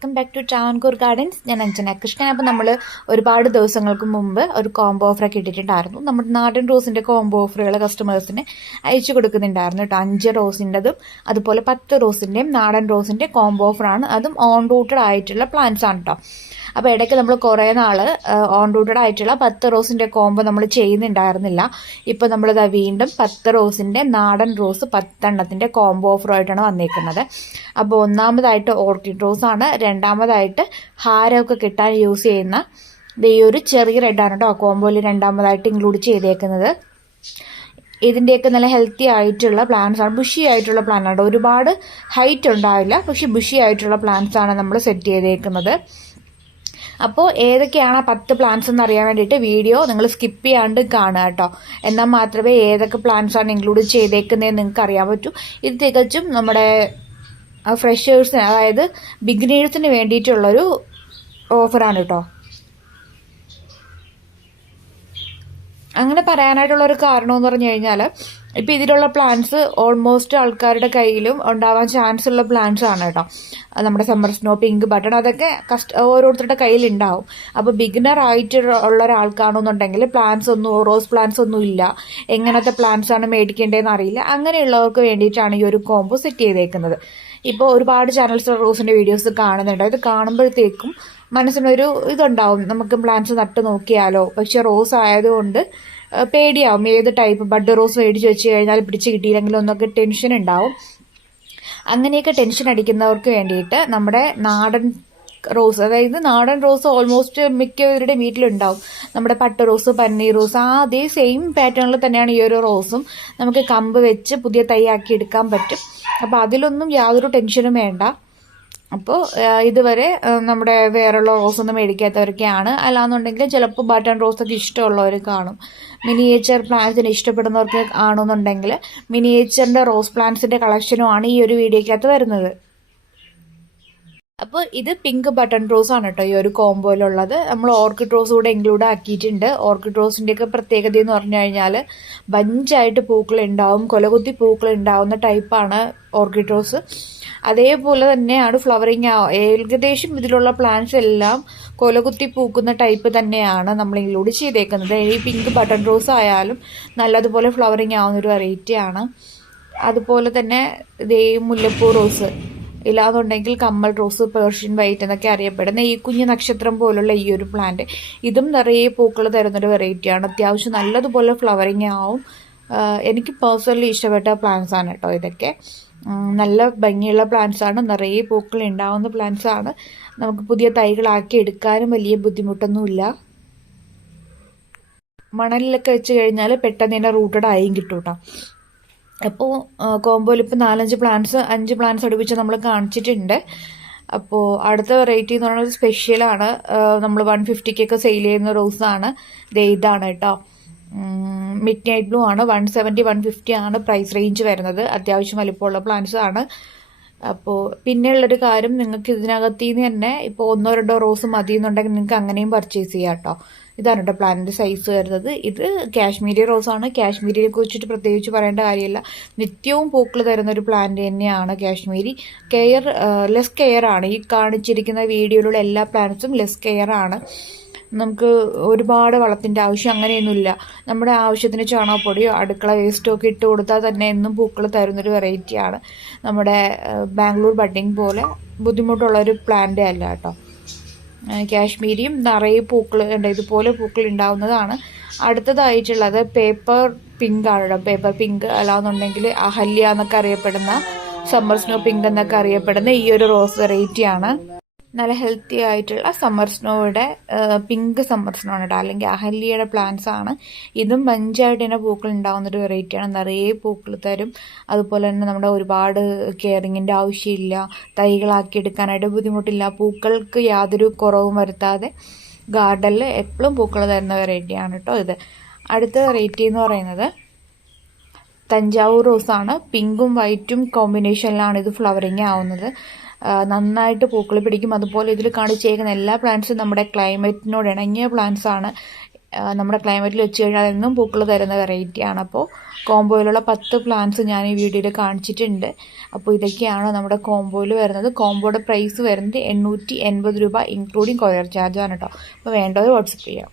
Welcome back to Travancore Gardens. ഞാൻ അഞ്ജന കൃഷ്ണൻ. അപ്പോൾ നമ്മൾ ഒരുപാട് ദിവസങ്ങൾക്ക് മുമ്പ് ഒരു കോംബോ ഓഫറൊക്കെ ഇട്ടിട്ടുണ്ടായിരുന്നു. നമ്മുടെ നാടൻ റോസിൻ്റെ കോംബോ ഓഫറുകൾ കസ്റ്റമേഴ്സിന് അയച്ചു കൊടുക്കുന്നുണ്ടായിരുന്നു കേട്ടോ. 5 റോസിൻ്റെതും അതുപോലെ 10 റോസിൻ്റെയും നാടൻ റോസിൻ്റെ കോംബോ ഓഫറാണ്. അതും ഓൺ റൂട്ടഡ് ആയിട്ടുള്ള പ്ലാന്റ്സ് ആണ് കേട്ടോ. അപ്പോൾ ഇടയ്ക്ക് നമ്മൾ കുറേ നാൾ ഓൺ റൂട്ടഡ് ആയിട്ടുള്ള 10 റോസിൻ്റെ കോംബോ നമ്മൾ ചെയ്യുന്നുണ്ടായിരുന്നില്ല. ഇപ്പോൾ നമ്മളിത് വീണ്ടും 10 റോസിൻ്റെ നാടൻ റോസ് 10 എണ്ണത്തിൻ്റെ കോംബോ ഓഫറുമായിട്ടാണ് വന്നേക്കുന്നത്. അപ്പോൾ ഒന്നാമതായിട്ട് ഓർക്കിഡ് റോസാണ്, രണ്ടാമതായിട്ട് ഹാരമൊക്കെ കിട്ടാൻ യൂസ് ചെയ്യുന്ന ഈ ഒരു ചെറിയ റെഡാണ് കേട്ടോ കോംബോയിൽ രണ്ടാമതായിട്ട് ഇൻക്ലൂഡ് ചെയ്തേക്കുന്നത്. ഇതിൻ്റെയൊക്കെ നല്ല ഹെൽത്തി ആയിട്ടുള്ള പ്ലാന്റ്സ് ആണ്, ബുഷി ആയിട്ടുള്ള പ്ലാന്റ് ആണ്. ഒരുപാട് ഹൈറ്റ് ഉണ്ടാവില്ല, പക്ഷെ ബുഷി ആയിട്ടുള്ള പ്ലാന്റ്സ് ആണ് നമ്മൾ സെറ്റ് ചെയ്തേക്കുന്നത്. അപ്പോൾ ഏതൊക്കെയാണ് 10 പ്ലാന്റ്സ് എന്ന് അറിയാൻ വേണ്ടിയിട്ട് വീഡിയോ നിങ്ങൾ സ്കിപ്പ് ചെയ്യാണ്ട് കാണുക കേട്ടോ. എന്നാൽ മാത്രമേ ഏതൊക്കെ പ്ലാന്റ്സ് ആണ് ഇൻക്ലൂഡ് ചെയ്തേക്കുന്നതെന്ന് നിങ്ങൾക്ക് അറിയാൻ പറ്റൂ. ഇത് തികച്ചും നമ്മുടെ ഫ്രഷേഴ്സിന്, അതായത് ബിഗിനേഴ്സിന് വേണ്ടിയിട്ടുള്ളൊരു ഓഫറാണ് കേട്ടോ. അങ്ങനെ പറയാനായിട്ടുള്ളൊരു കാരണം എന്ന് പറഞ്ഞു കഴിഞ്ഞാൽ, ഇപ്പം ഇതിലുള്ള പ്ലാന്റ്സ് ഓൾമോസ്റ്റ് ആൾക്കാരുടെ കയ്യിലും ഉണ്ടാവാൻ ചാൻസ് ഉള്ള പ്ലാന്റ്സ് ആണ് കേട്ടോ. നമ്മുടെ സമ്മർ സ്നോ, പിങ്ക് ബട്ടൺ, അതൊക്കെ ഓരോരുത്തരുടെ കയ്യിലുണ്ടാവും. അപ്പോൾ ബിഗിനർ ആയിട്ട് ഉള്ള ഒരാൾക്കാണെന്നുണ്ടെങ്കിൽ റോസ് പ്ലാന്റ്സ് ഒന്നും ഇല്ല, എങ്ങനത്തെ പ്ലാന്റ്സ് ആണ് മേടിക്കേണ്ടതെന്ന് അറിയില്ല. അങ്ങനെയുള്ളവർക്ക് വേണ്ടിയിട്ടാണ് ഈ ഒരു കോംബോ സെറ്റ് ചെയ്തേക്കുന്നത്. ഇപ്പോൾ ഒരുപാട് ചാനൽസ് റോസിൻ്റെ വീഡിയോസ് കാണുന്നുണ്ട്. ഇത് കാണുമ്പോഴത്തേക്കും മനസ്സിനൊരു ഇതുണ്ടാവും, നമുക്ക് പ്ലാന്റ്സ് നട്ട് നോക്കിയാലോ. പക്ഷെ റോസ് ആയതുകൊണ്ട് പേടിയാവും. ഏത് ടൈപ്പ് ബഡ് റോസ് മേടിച്ച് വെച്ച് കഴിഞ്ഞാൽ പിടിച്ച് കിട്ടിയില്ലെങ്കിലും ഒന്നൊക്കെ ടെൻഷൻ ഉണ്ടാവും. അങ്ങനെയൊക്കെ ടെൻഷൻ അടിക്കുന്നവർക്ക് വേണ്ടിയിട്ട് നമ്മുടെ നാടൻ റോസ്, അതായത് നാടൻ റോസ് ഓൾമോസ്റ്റ് മിക്കവരുടെ വീട്ടിലുണ്ടാവും. നമ്മുടെ പട്ട് റോസ്, പന്നീർ റോസ്, അതേ സെയിം പാറ്റേണിൽ തന്നെയാണ് ഈ ഒരു റോസും. നമുക്ക് കമ്പ് വെച്ച് പുതിയ തൈ ആക്കി എടുക്കാൻ പറ്റും. അപ്പോൾ അതിലൊന്നും യാതൊരു ടെൻഷനും വേണ്ട. അപ്പോൾ ഇതുവരെ നമ്മുടെ വേറെയുള്ള റോസൊന്നും മേടിക്കാത്തവരൊക്കെയാണ്. അല്ലാന്നുണ്ടെങ്കിൽ ചിലപ്പോൾ ബട്ടൺ റോസൊക്കെ ഇഷ്ടമുള്ളവർ കാണും. മിനിയേച്ചർ പ്ലാന്റ്സിന് ഇഷ്ടപ്പെടുന്നവർക്ക് ആണെന്നുണ്ടെങ്കിൽ മിനിയേച്ചറിൻ്റെ റോസ് പ്ലാന്റ്സിൻ്റെ കളക്ഷനുമാണ് ഈ ഒരു വീഡിയോക്കകത്ത് വരുന്നത്. അപ്പോൾ ഇത് പിങ്ക് ബട്ടൺ റോസ് ആണ് കേട്ടോ ഈ ഒരു കോംബോയിലുള്ളത്. നമ്മൾ ഓർക്കിഡ് റോസ് കൂടെ ഇൻക്ലൂഡ് ആക്കിയിട്ടുണ്ട്. ഓർക്കിഡ് റോസിൻ്റെയൊക്കെ പ്രത്യേകത എന്ന് പറഞ്ഞു കഴിഞ്ഞാൽ ബഞ്ചായിട്ട് പൂക്കൾ ഉണ്ടാവും, കൊലകുത്തി പൂക്കൾ ഉണ്ടാവുന്ന ടൈപ്പാണ് ഓർക്കിഡ് റോസ്. അതേപോലെ തന്നെയാണ് ഫ്ലവറിങ്. ഏകദേശം ഇതിലുള്ള പ്ലാന്റ്സ് എല്ലാം കൊലകുത്തി പൂക്കുന്ന ടൈപ്പ് തന്നെയാണ് നമ്മൾ ഇൻക്ലൂഡ് ചെയ്തേക്കുന്നത്. ഈ പിങ്ക് ബട്ടൺ റോസ് ആയാലും നല്ലതുപോലെ ഫ്ലവറിങ് ആവുന്നൊരു വെറൈറ്റിയാണ്. അതുപോലെ തന്നെ ഇതേ മുല്ലപ്പൂ റോസ്, ഇല്ലാന്നുണ്ടെങ്കിൽ കമ്മൽ റോസ്, പേർഷ്യൻ വൈറ്റ് എന്നൊക്കെ അറിയപ്പെടുന്ന ഈ കുഞ്ഞു നക്ഷത്രം പോലുള്ള ഈ ഒരു പ്ലാന്റ്, ഇതും നിറയെ പൂക്കൾ തരുന്നൊരു വെറൈറ്റിയാണ്. അത്യാവശ്യം നല്ലതുപോലെ ഫ്ലവറിങ് ആവും. എനിക്ക് പേഴ്സണലി ഇഷ്ടപ്പെട്ട പ്ലാന്റ്സ് ആണ് കേട്ടോ ഇതൊക്കെ. നല്ല ഭംഗിയുള്ള പ്ലാന്റ്സ് ആണ്, നിറയെ പൂക്കൾ ഉണ്ടാവുന്ന പ്ലാന്റ്സ് ആണ്. നമുക്ക് പുതിയ തൈകളാക്കി എടുക്കാനും വലിയ ബുദ്ധിമുട്ടൊന്നുമില്ല. മണലിലൊക്കെ വെച്ച് കഴിഞ്ഞാൽ പെട്ടെന്ന് തന്നെ റൂട്ടഡ് ആയും കിട്ടും കേട്ടോ. അപ്പോൾ കോംബോയിൽ ഇപ്പോൾ 5 പ്ലാന്റ്സ് അടുപ്പിച്ച് നമ്മൾ കാണിച്ചിട്ടുണ്ട്. അപ്പോൾ അടുത്ത വെറൈറ്റി എന്ന് പറയുന്നത് സ്പെഷ്യലാണ്. നമ്മൾ 150-ക്കൊക്കെ സെയിൽ ചെയ്യുന്ന റോസാണ്. ഇതാണ് കേട്ടോ, മിഡ് നൈറ്റ് ബ്ലൂ ആണ്. 170-150 ആണ് പ്രൈസ് റേഞ്ച് വരുന്നത്. അത്യാവശ്യം വലിപ്പമുള്ള പ്ലാന്റ്സ് ആണ്. അപ്പോൾ പിന്നെയുള്ളൊരു കാര്യം, നിങ്ങൾക്ക് ഇതിനകത്ത് നിന്ന് തന്നെ ഇപ്പോൾ 1-2 റോസ് മതി എന്നുണ്ടെങ്കിൽ നിങ്ങൾക്ക് അങ്ങനെയും പർച്ചേസ് ചെയ്യാം കേട്ടോ. ഇതാണ് കേട്ടോ പ്ലാന്റിൻ്റെ സൈസ് വരുന്നത്. ഇത് കാശ്മീരി റോസാണ്. കാശ്മീരിയെ കുറിച്ചിട്ട് പ്രത്യേകിച്ച് പറയേണ്ട കാര്യമില്ല, നിത്യവും പൂക്കൾ തരുന്ന ഒരു പ്ലാന്റ് തന്നെയാണ് കാശ്മീരി. ലെസ് കെയർ ആണ്. ഈ കാണിച്ചിരിക്കുന്ന വീഡിയോയിലുള്ള എല്ലാ പ്ലാന്റ്സും ലെസ് കെയർ ആണ്. നമുക്ക് ഒരുപാട് വളത്തിൻ്റെ ആവശ്യം അങ്ങനെയൊന്നുമില്ല. നമ്മുടെ ആവശ്യത്തിന് ചാണകപ്പൊടിയോ അടുക്കള വേസ്റ്റോ ഒക്കെ ഇട്ട് കൊടുത്താൽ തന്നെ എന്നും പൂക്കൾ തരുന്നൊരു വെറൈറ്റിയാണ്. നമ്മുടെ ബാംഗ്ലൂർ ബഡ്ഡിങ് പോലെ ബുദ്ധിമുട്ടുള്ളൊരു പ്ലാന്റ് അല്ല കേട്ടോ. കാശ്മീരിയും നിറയെ പൂക്കൾ ഉണ്ട്, ഇതുപോലെ പൂക്കൾ ഉണ്ടാവുന്നതാണ്. അടുത്തതായിട്ടുള്ളത് പേപ്പർ പിങ്ക് ആണ് കേട്ടോ. പേപ്പർ പിങ്ക് അല്ലാന്നുണ്ടെങ്കിൽ അഹല്യ എന്നൊക്കെ അറിയപ്പെടുന്ന, സമ്മർ സ്നോ പിങ്ക് എന്നൊക്കെ അറിയപ്പെടുന്ന ഈ ഒരു റോസ് വെറൈറ്റിയാണ്. നല്ല ഹെൽത്തി ആയിട്ടുള്ള സമ്മർ സ്നോയുടെ പിങ്ക് സമ്മർ സ്നോ ആണ് കേട്ടോ, അല്ലെങ്കിൽ അഹല്യയുടെ പ്ലാന്റ്സ് ആണ്. ഇതും ബഞ്ചായിട്ട് തന്നെ പൂക്കൾ ഉണ്ടാകുന്നൊരു വെറൈറ്റിയാണ്. നിറയെ പൂക്കൾ തരും. അതുപോലെ തന്നെ നമ്മുടെ ഒരുപാട് കെയറിങ്ങിൻ്റെ ആവശ്യമില്ല, തൈകളാക്കി എടുക്കാനായിട്ട് ബുദ്ധിമുട്ടില്ല. പൂക്കൾക്ക് യാതൊരു കുറവും വരുത്താതെ ഗാർഡനിൽ എപ്പോഴും പൂക്കൾ തരുന്ന വെറൈറ്റിയാണ് കേട്ടോ ഇത്. അടുത്ത വെറൈറ്റി എന്ന് പറയുന്നത് തഞ്ചാവൂർ റോസാണ്. പിങ്കും വൈറ്റും കോമ്പിനേഷനിലാണ് ഇത് ഫ്ലവറിങ് ആവുന്നത്. നന്നായിട്ട് പൂക്കൾ പിടിക്കും. അതുപോലെ ഇതിൽ കാണിച്ചേക്കുന്ന എല്ലാ പ്ലാന്റ്സും നമ്മുടെ ക്ലൈമറ്റിനോട് ഇണങ്ങിയ പ്ലാന്റ്സ് ആണ്. നമ്മുടെ ക്ലൈമറ്റിൽ വെച്ച് കഴിഞ്ഞാൽ എന്നും പൂക്കൾ തരുന്ന വെറൈറ്റിയാണ്. അപ്പോൾ കോംബോയിലുള്ള 10 പ്ലാന്റ്സ് ഞാൻ ഈ വീഡിയോയിൽ കാണിച്ചിട്ടുണ്ട്. അപ്പോൾ ഇതൊക്കെയാണ് നമ്മുടെ കോംബോയിൽ വരുന്നത്. കോംബോയുടെ പ്രൈസ് വരുന്നത് 880 രൂപ ഇൻക്ലൂഡിങ് കൊറിയർ ചാർജാണ് കേട്ടോ. അപ്പോൾ വേണ്ടവർ വാട്സപ്പ് ചെയ്യാം.